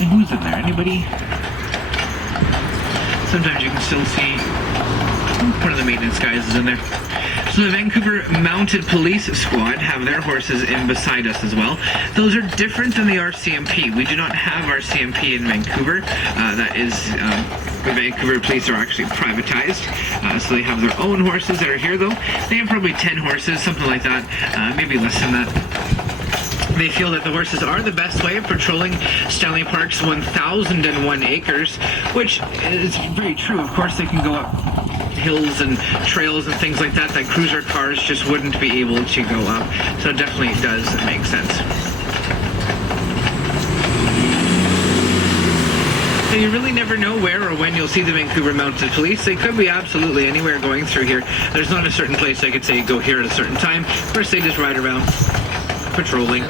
And who's in there? Anybody? Sometimes you can still see one of the maintenance guys is in there. So the Vancouver Mounted Police Squad have their horses in beside us as well. Those are different than the RCMP. We do not have RCMP in Vancouver. That is, the Vancouver police are actually privatized. So they have their own horses that are here though. They have probably 10 horses, something like that. Maybe less than that. They feel that the horses are the best way of patrolling Stanley Park's 1,001 acres, which is very true. Of course, they can go up hills and trails and things like that cruiser cars just wouldn't be able to go up. So it definitely does make sense. And you really never know where or when you'll see the Vancouver Mounted Police. They could be absolutely anywhere going through here. There's not a certain place I could say go here at a certain time. Of course, they just ride around patrolling.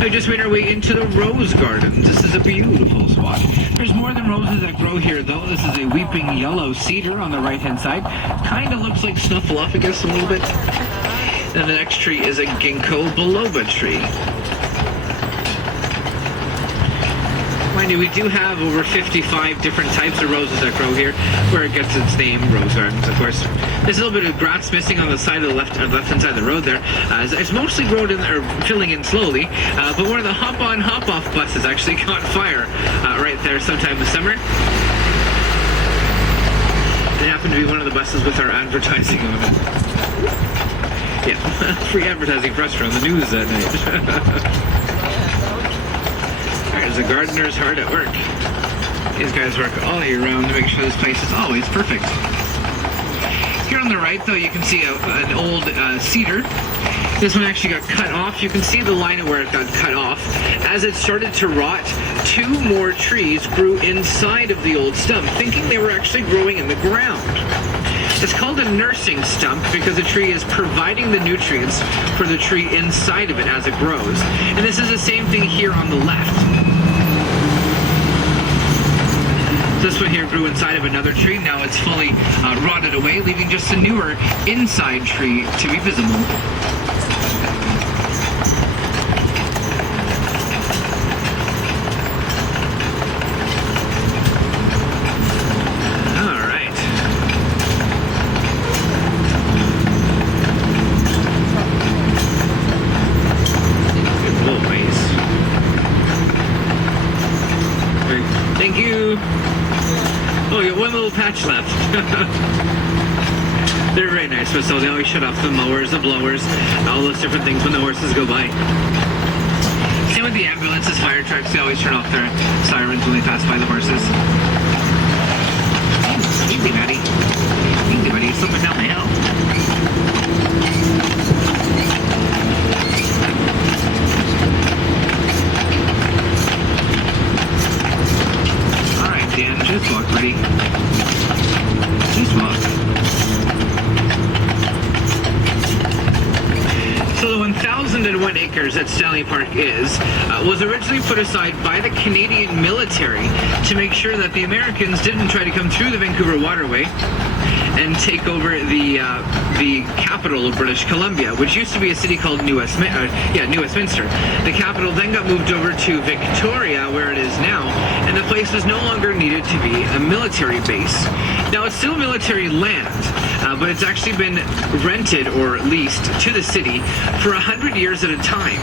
We just made our way into the rose gardens. This is a beautiful spot. There's more than roses that grow here though. This is a weeping yellow cedar on the right hand side. Kind of looks like snuffleupagus a little bit. And the next tree is a ginkgo biloba tree. Mind you, we do have over 55 different types of roses that grow here, where it gets its name, rose gardens, of course. There's a little bit of grass missing on the side of the left-hand side of the road there. It's mostly grown in, or filling in slowly, but one of the hop-on, hop-off buses actually caught fire right there sometime this summer. It happened to be one of the buses with our advertising on it. Yeah, free advertising for us on the news that night. There's the gardeners hard at work. These guys work all year round to make sure this place is always perfect. Here on the right, though, you can see an old cedar. This one actually got cut off. You can see the line of where it got cut off. As it started to rot, 2 more trees grew inside of the old stump, thinking they were actually growing in the ground. It's called a nursing stump because the tree is providing the nutrients for the tree inside of it as it grows. And this is the same thing here on the left. This one here grew inside of another tree. Now it's fully rotted away, leaving just a newer inside tree to be visible. Thank you. Oh, you got one little patch left. They're very nice, but so they always shut off the mowers, the blowers, all those different things when the horses go by. Same with the ambulances, fire trucks, they always turn off their sirens when they pass by the horses. Easy, buddy. Easy, buddy. You're slipping down the hill. Dan, just walk, buddy. Just walk. So the 1,001 acres that Stanley Park was originally put aside by the Canadian military to make sure that the Americans didn't try to come through the Vancouver waterway and take over the capital of British Columbia, which used to be a city called New Westminster. The capital then got moved over to Victoria, where it is now, and the place was no longer needed to be a military base. Now it's still military land, but it's actually been rented or leased to the city for 100 years at a time.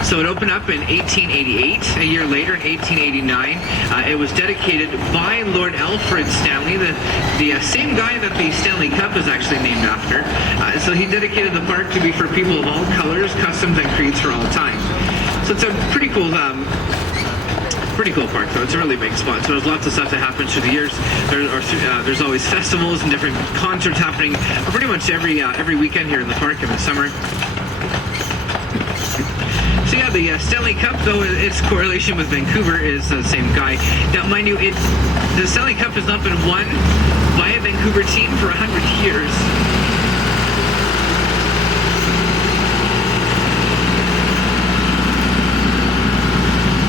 So it opened up in 1888. A year later, in 1889, it was dedicated by Lord Alfred Stanley, the same guy that the Stanley Cup is actually named after. So he dedicated the park to be for people of all colors, customs, and creeds for all time. So it's a pretty cool park, though. It's a really big spot. So there's lots of stuff that happens through the years. There's always festivals and different concerts happening pretty much every weekend here in the park in the summer. So yeah, the Stanley Cup, though, its correlation with Vancouver is the same guy. Now, mind you, the Stanley Cup has not been won by a Vancouver team for 100 years.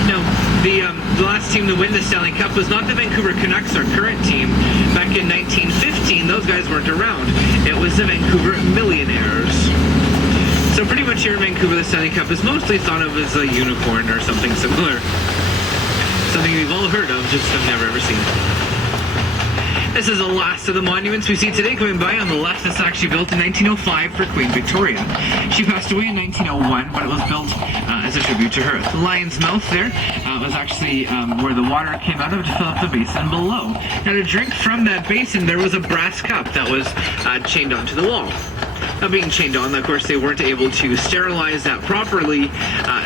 No, the last team to win the Stanley Cup was not the Vancouver Canucks, our current team. Back in 1915, those guys weren't around. It was the Vancouver Millionaires. So So pretty much here in Vancouver, the Stanley Cup is mostly thought of as a unicorn or something similar. Something we've all heard of, just have never ever seen. This is the last of the monuments we see today coming by on the left. It's actually built in 1905 for Queen Victoria. She passed away in 1901, but it was built as a tribute to her. The lion's mouth there was actually where the water came out of to fill up the basin below. Now to drink from that basin, there was a brass cup that was chained onto the wall. Now being chained on, of course, they weren't able to sterilize that properly,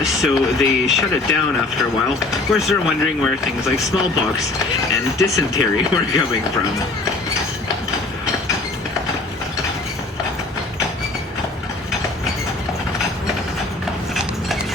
so they shut it down after a while. Of course, they're wondering where things like smallpox and dysentery were coming from.